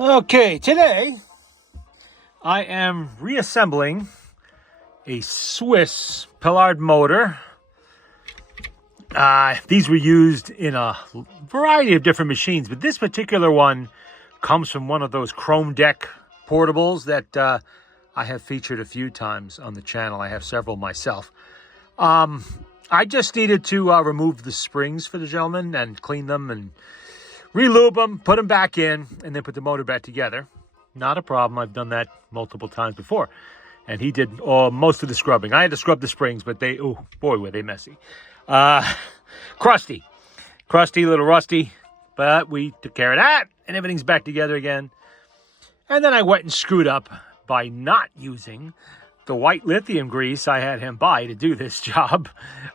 Okay, today I am reassembling a Swiss Paillard motor. These were used in a variety of different machines, but this particular one comes from one of those chrome deck portables that I have featured a few times on the channel. I have several myself. I just needed to remove the springs for the gentleman and clean them and re-lube them, put them back in, and then put the motor back together. Not a problem. I've done that multiple times before. And he did most of the scrubbing. I had to scrub the springs, but they, oh boy, were they messy. Crusty, a little rusty, but we took care of that, and everything's back together again. And then I went and screwed up by not using the white lithium grease I had him buy to do this job.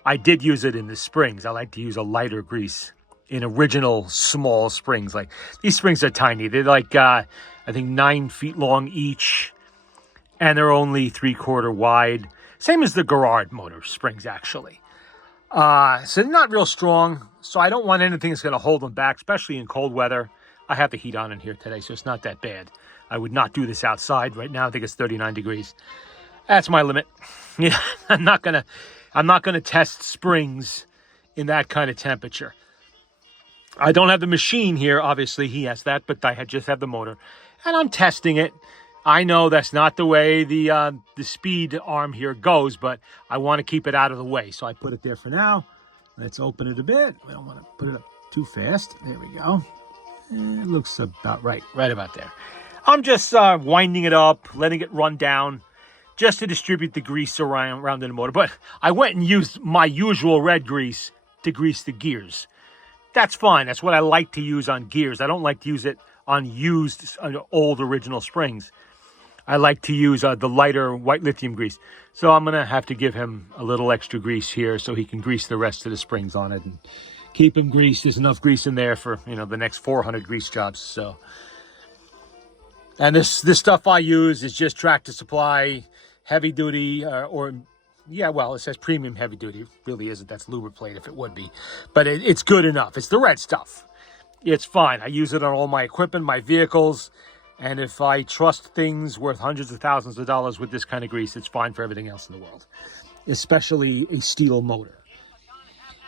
I did use it in the springs. I like to use a lighter grease in original small springs. Like, these springs are tiny. They're like, I think 9 feet long each, and they're only 3/4 wide. Same as the Gerard motor springs, actually. So they're not real strong, so I don't want anything that's going to hold them back, especially in cold weather. I have the heat on in here today, so it's not that bad. I would not do this outside. Right now, I think it's 39 degrees. That's my limit. Yeah, I'm not gonna test springs in that kind of temperature. I don't have the machine here. Obviously, he has that, but I just have the motor, and I'm testing it. I know that's not the way the speed arm here goes, but I want to keep it out of the way, so I put it there for now. Let's open it a bit. We don't want to put it up too fast. There we go. It looks about right about there. I'm just winding it up, letting it run down, just to distribute the grease around in the motor. But I went and used my usual red grease to grease the gears. That's fine. That's what I like to use on gears. I don't like to use it on used, old original springs. I like to use the lighter white lithium grease. So I'm going to have to give him a little extra grease here so he can grease the rest of the springs on it and keep him greased. There's enough grease in there for, the next 400 grease jobs. So, and this stuff I use is just Tractor Supply heavy duty, it says premium heavy duty. It really isn't. That's Lubriplate if it would be. But it's good enough. It's the red stuff. It's fine. I use it on all my equipment, my vehicles. And if I trust things worth hundreds of thousands of dollars with this kind of grease, it's fine for everything else in the world. Especially a steel motor.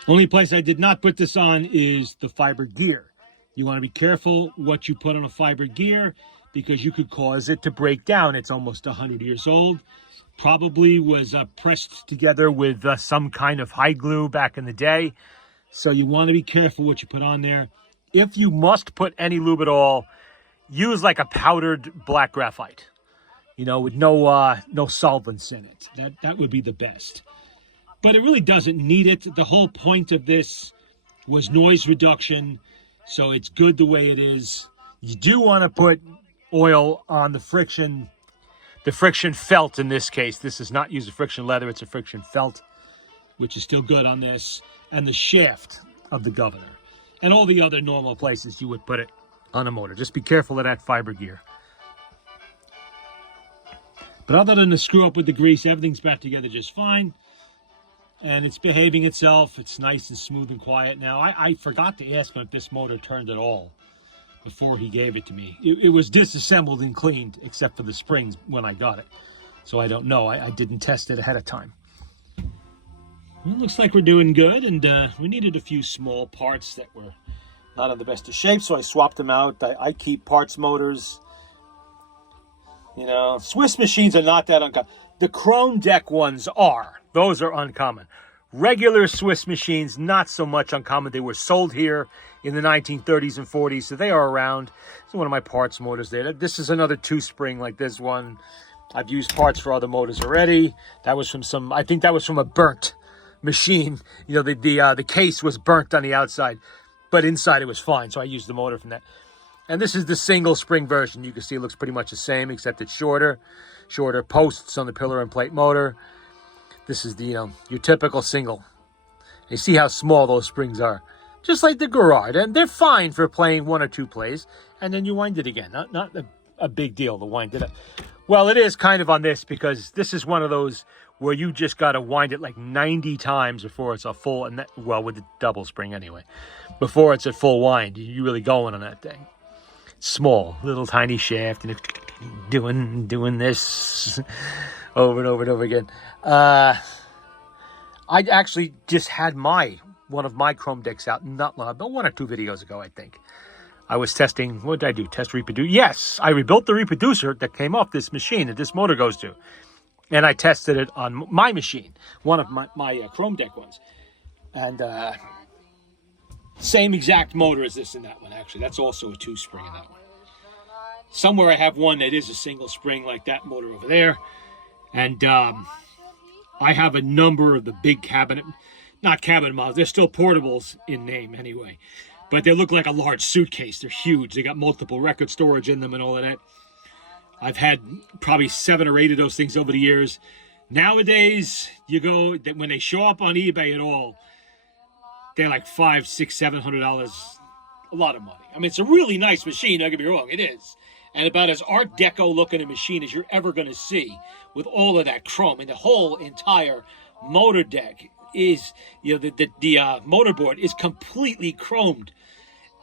Only place I did not put this on is the fiber gear. You want to be careful what you put on a fiber gear, because you could cause it to break down. It's almost 100 years old. Probably was pressed together with some kind of hide glue back in the day. So you want to be careful what you put on there. If you must put any lube at all, use like a powdered black graphite, with no solvents in it. That would be the best. But it really doesn't need it. The whole point of this was noise reduction, so it's good the way it is. You do want to put oil on the friction felt in this case. This is not used a friction leather, it's a friction felt, which is still good on this, and the shaft of the governor, and all the other normal places you would put it on a motor. Just be careful of that fiber gear. But other than the screw up with the grease, everything's back together just fine, and it's behaving itself. It's nice and smooth and quiet now. I forgot to ask him if this motor turned at all before he gave it to me. It was disassembled and cleaned except for the springs when I got it. So I don't know. I didn't test it ahead of time. Well, it looks like we're doing good, and we needed a few small parts that were not in the best of shape, so I swapped them out. I keep parts motors. Swiss machines are not that uncommon. The chrome deck ones are. Those are uncommon. Regular Swiss machines, not so much uncommon. They were sold here in the 1930s and 40s, so they are around. This is one of my parts motors there. This is another 2-spring like this one. I've used parts for other motors already. That was from I think that was from a burnt machine. The case was burnt on the outside, but inside it was fine, so I used the motor from that. And this is the single spring version. You can see it looks pretty much the same, except it's shorter posts on the pillar and plate motor. This is the, your typical single. You see how small those springs are. Just like the Gerard. And they're fine for playing 1 or 2 plays. And then you wind it again. Not a big deal to wind it up. Well, it is kind of on this, because this is one of those where you just got to wind it like 90 times before it's a full, with the double spring anyway. Before it's at full wind, you're really going on that thing. small, little tiny shaft, and doing this over and over and over again. I actually just had one of my chrome decks out not long, about 1 or 2 videos ago, I think. I was testing, what did I do? Test reproduce? Yes, I rebuilt the reproducer that came off this machine that this motor goes to. And I tested it on my machine, one of my chrome deck ones. And same exact motor as this in that one, actually. That's also a 2-spring in that one. Somewhere I have one that is a single spring like that motor over there. And I have a number of the big cabinet, not cabinet models, they're still portables in name anyway. But they look like a large suitcase. They're huge. They got multiple record storage in them and all of that. I've had probably 7 or 8 of those things over the years. Nowadays, you go, when they show up on eBay at all, they're like $500, $600, $700. A lot of money. I mean, it's a really nice machine, don't get me wrong, it is. And about as Art Deco looking a machine as you're ever going to see with all of that chrome. And the whole entire motor deck is, you know, the motorboard is completely chromed.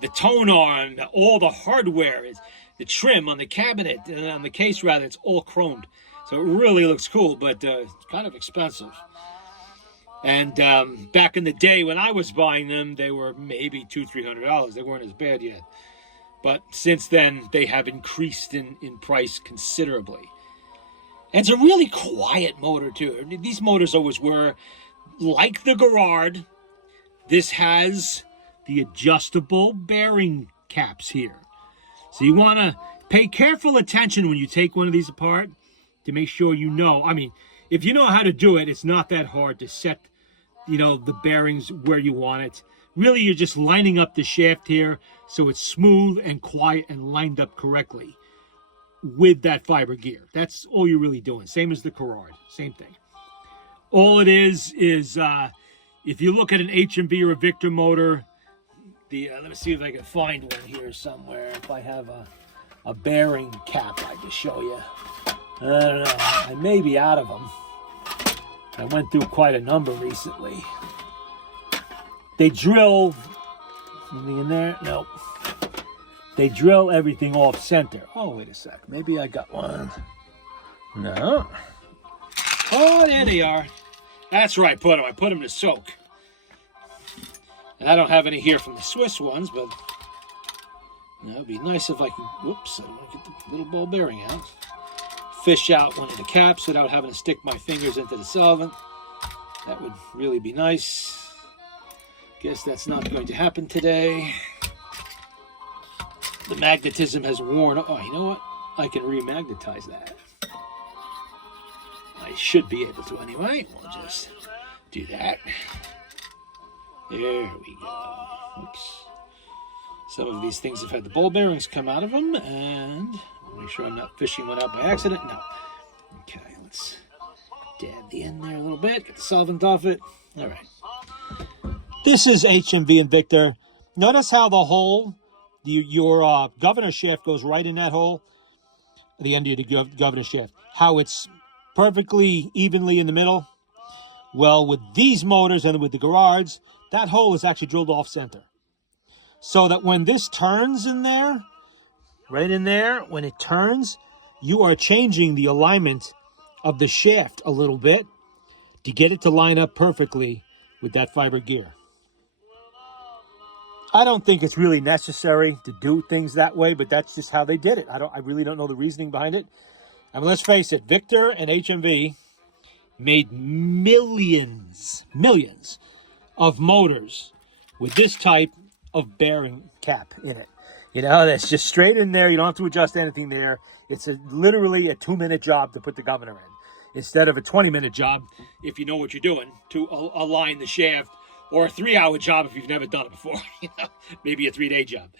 The tone arm, all the hardware, is the trim on the cabinet, on the case rather, it's all chromed. So it really looks cool, but it's kind of expensive. And back in the day when I was buying them, they were maybe $200, $300. They weren't as bad yet. But since then, they have increased in price considerably. And it's a really quiet motor, too. These motors always were, like the Gerard, this has the adjustable bearing caps here. So you want to pay careful attention when you take one of these apart to make sure you know. I mean, if you know how to do it, it's not that hard to set, you know, the bearings where you want it. Really, you're just lining up the shaft here so it's smooth and quiet and lined up correctly with that fiber gear. That's all you're really doing. Same as the Gerard, same thing. All it is if you look at an HMV or a Victor motor, let me see if I can find one here somewhere. If I have a bearing cap, I can show you. I don't know. I may be out of them. I went through quite a number recently. They drill anything in there? Nope. They drill everything off center. Oh, wait a sec. Maybe I got one. No. Oh, there they are. That's where I put them. I put them to soak. And I don't have any here from the Swiss ones, but it would be nice if I could, whoops, I don't want to get the little ball bearing out. Fish out one of the caps without having to stick my fingers into the solvent. That would really be nice. Guess that's not going to happen today. The magnetism has worn. Oh, you know what? I can remagnetize that. I should be able to anyway. We'll just do that. There we go. Oops. Some of these things have had the ball bearings come out of them, and I'll make sure I'm not fishing one out by accident. No. Okay, let's dab the end there a little bit. Get the solvent off it. All right. This is HMV and Victor. Notice how the hole, your governor shaft goes right in that hole, at the end of the governor shaft. How it's perfectly evenly in the middle. Well, with these motors and with the Gerards, that hole is actually drilled off center. So that when this turns in there, right in there, when it turns, you are changing the alignment of the shaft a little bit to get it to line up perfectly with that fiber gear. I don't think it's really necessary to do things that way, but that's just how they did it. I really don't know the reasoning behind it. I mean, let's face it, Victor and HMV made millions of motors with this type of bearing cap in it. You know, that's just straight in there. You don't have to adjust anything there. It's literally a 2-minute job to put the governor in, instead of a 20-minute job, if you know what you're doing, to align the shaft, or a 3-hour job if you've never done it before. You know, maybe a 3-day job.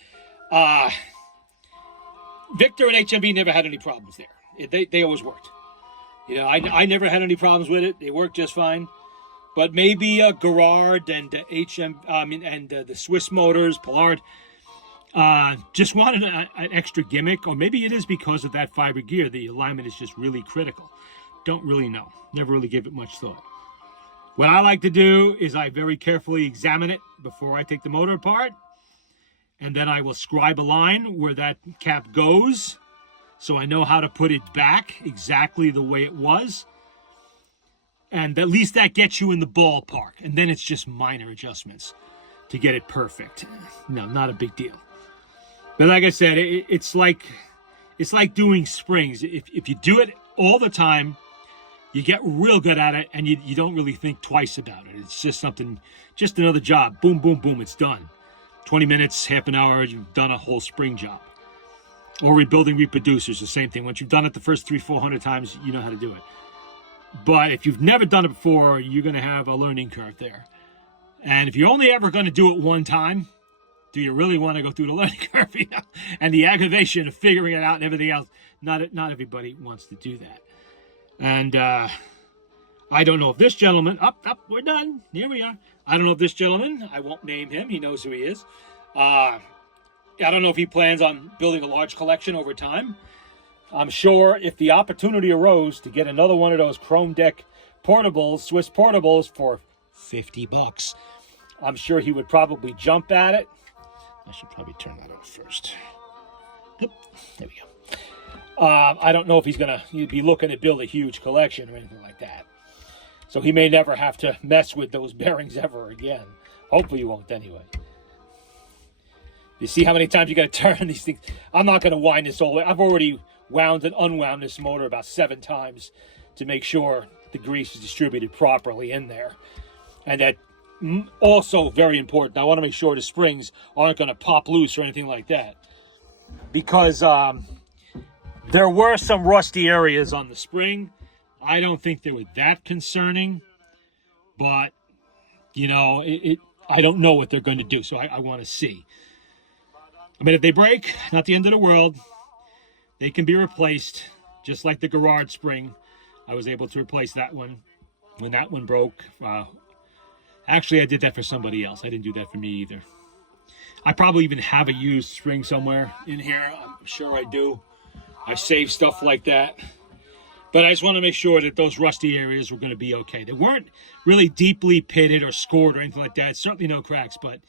Victor and HMV never had any problems there. They always worked. You know, I never had any problems with it. They worked just fine. But maybe Gerard and the Swiss motors, Paillard, just wanted an extra gimmick, or maybe it is because of that fiber gear. The alignment is just really critical. Don't really know. Never really gave it much thought. What I like to do is I very carefully examine it before I take the motor apart. and then I will scribe a line where that cap goes, so I know how to put it back exactly the way it was. And at least that gets you in the ballpark. And then it's just minor adjustments to get it perfect. No, not a big deal. But like I said, it's like doing springs. If you do it all the time, you get real good at it, and you don't really think twice about it. It's just something, just another job. Boom, boom, boom, it's done. 20 minutes, half an hour, you've done a whole spring job. Or rebuilding reproducers, the same thing. Once you've done it the first 300-400 times, you know how to do it. But if you've never done it before, you're going to have a learning curve there. And if you're only ever going to do it one time, do you really want to go through the learning curve? You know? And the aggravation of figuring it out and everything else, not everybody wants to do that. And I don't know if this gentleman, we're done. Here we are. I don't know if this gentleman, I won't name him. He knows who he is. I don't know if he plans on building a large collection over time. I'm sure if the opportunity arose to get another one of those Chrome Deck portables, Swiss portables for $50, I'm sure he would probably jump at it. I should probably turn that on first. Yep, there we go. I don't know if he'd be looking to build a huge collection or anything like that. So he may never have to mess with those bearings ever again. Hopefully he won't anyway. You see how many times you got to turn these things? I'm not going to wind this all the way. I've already wound and unwound this motor about 7 times to make sure the grease is distributed properly in there. And that also very important. I want to make sure the springs aren't going to pop loose or anything like that. Because there were some rusty areas on the spring. I don't think they were that concerning. But, you know, I don't know what they're going to do. So I want to see. I mean, if they break, not the end of the world. They can be replaced, just like the garage spring. I was able to replace that one when that one broke. Actually, I did that for somebody else. I didn't do that for me either. I probably even have a used spring somewhere in here. I'm sure I do. I save stuff like that. But I just want to make sure that those rusty areas were going to be okay. They weren't really deeply pitted or scored or anything like that. Certainly no cracks, but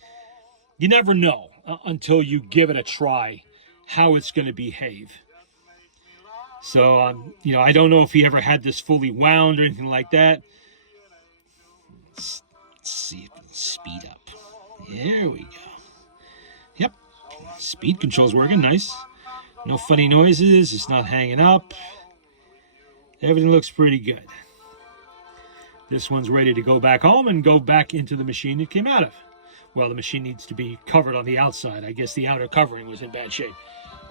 you never know until you give it a try how it's going to behave. So, you know, I don't know if he ever had this fully wound or anything like that. Let's see if it'll speed up. There we go. Yep. Speed control's working. Nice. No funny noises. It's not hanging up. Everything looks pretty good. This one's ready to go back home and go back into the machine it came out of. Well, the machine needs to be covered on the outside. I guess the outer covering was in bad shape.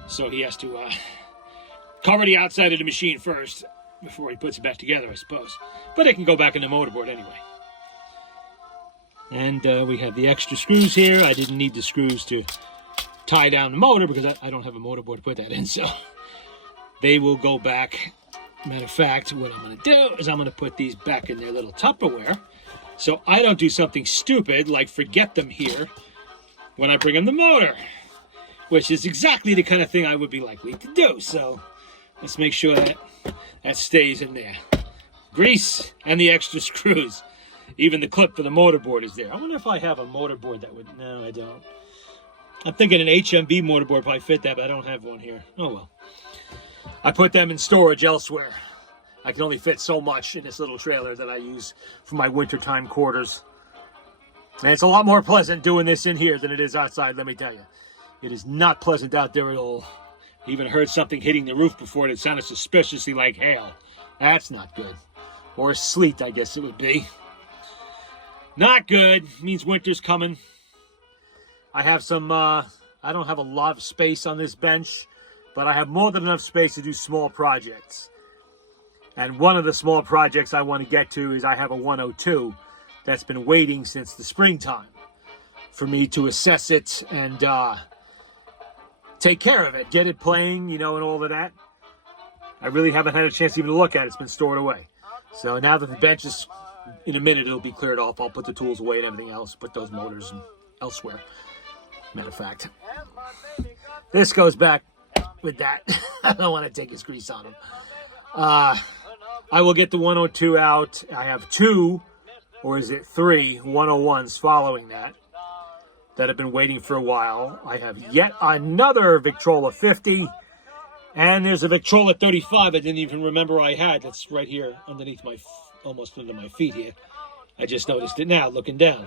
So he has to cover the outside of the machine first before he puts it back together, I suppose. But it can go back in the motorboard anyway. And we have the extra screws here. I didn't need the screws to tie down the motor because I don't have a motorboard to put that in. So they will go back. Matter of fact, what I'm going to do is I'm going to put these back in their little Tupperware. So I don't do something stupid like forget them here when I bring in the motor. Which is exactly the kind of thing I would be likely to do. So let's make sure that stays in there. Grease and the extra screws. Even the clip for the motorboard is there. I wonder if I have a motorboard that would... No, I don't. I'm thinking an HMB motorboard probably fit that, but I don't have one here. Oh, well. I put them in storage elsewhere. I can only fit so much in this little trailer that I use for my wintertime quarters. And it's a lot more pleasant doing this in here than it is outside, let me tell you. It is not pleasant out there at all. I even heard something hitting the roof before that sounded suspiciously like hail. That's not good. Or sleet, I guess it would be. Not good. Means winter's coming. I have some, I don't have a lot of space on this bench, but I have more than enough space to do small projects. And one of the small projects I want to get to is I have a 102 that's been waiting since the springtime for me to assess it and take care of it, get it playing, you know, and all of that. I really haven't had a chance even to look at it. It's been stored away. So now that the bench is, in a minute, it'll be cleared off. I'll put the tools away and everything else, put those motors elsewhere. Matter of fact, this goes back with that. I don't want to take his grease on them. I will get the 102 out. I have 2, or is it 3, 101s following that. that have been waiting for a while. I have yet another Victrola 50, and there's a Victrola 35 I didn't even remember I had. That's right here underneath almost under my feet here. I just noticed it now, looking down.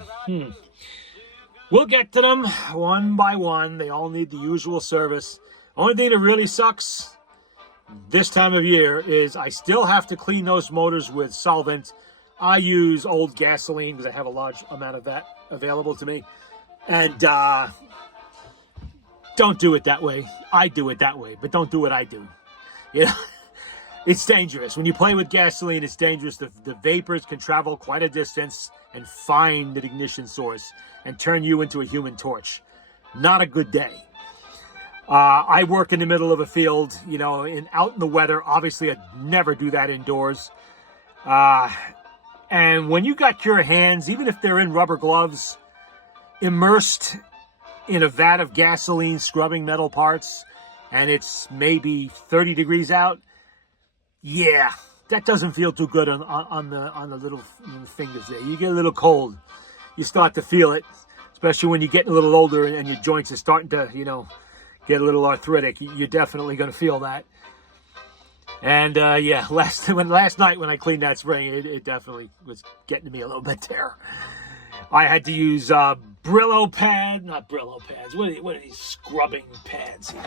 We'll get to them one by one. They all need the usual service. Only thing that really sucks this time of year is I still have to clean those motors with solvent. I use old gasoline because I have a large amount of that available to me. And don't do it that way. I do it that way, but don't do what I do. You know, it's dangerous. When you play with gasoline, it's dangerous. The vapors can travel quite a distance and find the ignition source and turn you into a human torch. Not a good day. I work in the middle of a field, you know, out in the weather. Obviously, I'd never do that indoors. And when you got your hands, even if they're in rubber gloves, immersed in a vat of gasoline scrubbing metal parts, and it's maybe 30 degrees out, yeah, that doesn't feel too good on the little fingers there. You get a little cold. You start to feel it, especially when you're getting a little older and your joints are starting to, you know, get a little arthritic. You're definitely going to feel that. And yeah, last night when I cleaned that spring, it definitely was getting to me a little bit there. I had to use Brillo pad, not Brillo pads. What are these scrubbing pads here?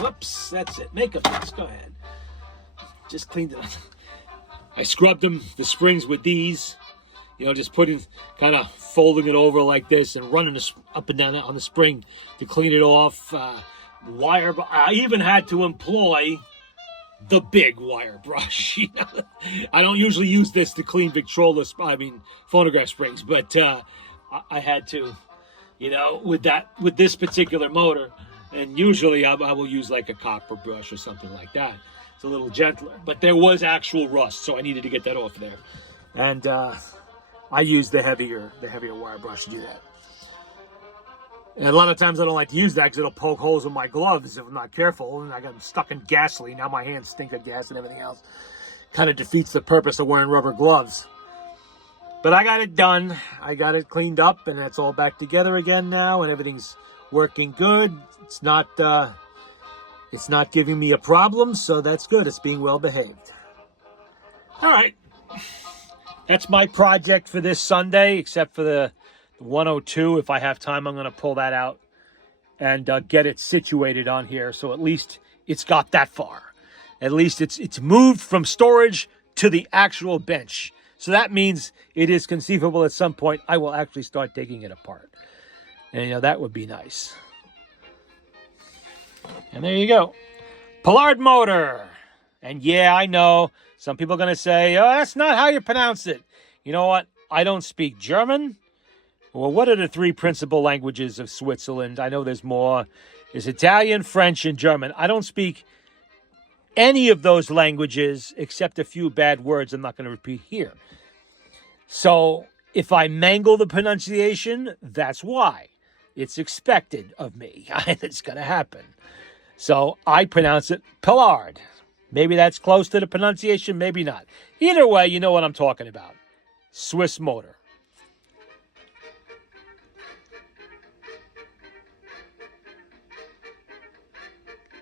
Whoops, that's it. Make a fix. Go ahead. Just cleaned it up. I scrubbed them, the springs, with these. You know, just kind of folding it over like this and running this up and down on the spring to clean it off. Wire. I even had to employ the big wire brush. You know? I don't usually use this to clean phonograph springs, but I had to, you know, with this particular motor. And usually I will use like a copper brush or something like that. It's a little gentler, but there was actual rust, so I needed to get that off there. And I use the heavier wire brush to do that. And a lot of times I don't like to use that because it'll poke holes in my gloves if I'm not careful, and I got them stuck in gasoline. Now my hands stink of gas and everything else. Kind of defeats the purpose of wearing rubber gloves. But I got it done. I got it cleaned up, and it's all back together again now, and everything's working good. It's not giving me a problem, so that's good. It's being well behaved. All right. That's my project for this Sunday, except for the 102. If I have time, I'm going to pull that out and get it situated on here. So at least it's got that far. At least it's moved from storage to the actual bench. So that means it is conceivable at some point I will actually start taking it apart. And, you know, that would be nice. And there you go. Paillard motor. And yeah, I know some people are going to say, oh, that's not how you pronounce it. You know what? I don't speak German. Well, what are the three principal languages of Switzerland? I know there's more. There's Italian, French, and German. I don't speak any of those languages except a few bad words I'm not going to repeat here. So if I mangle the pronunciation, that's why. It's expected of me. It's going to happen. So I pronounce it Paillard. Maybe that's close to the pronunciation, maybe not. Either way, you know what I'm talking about. Swiss motor.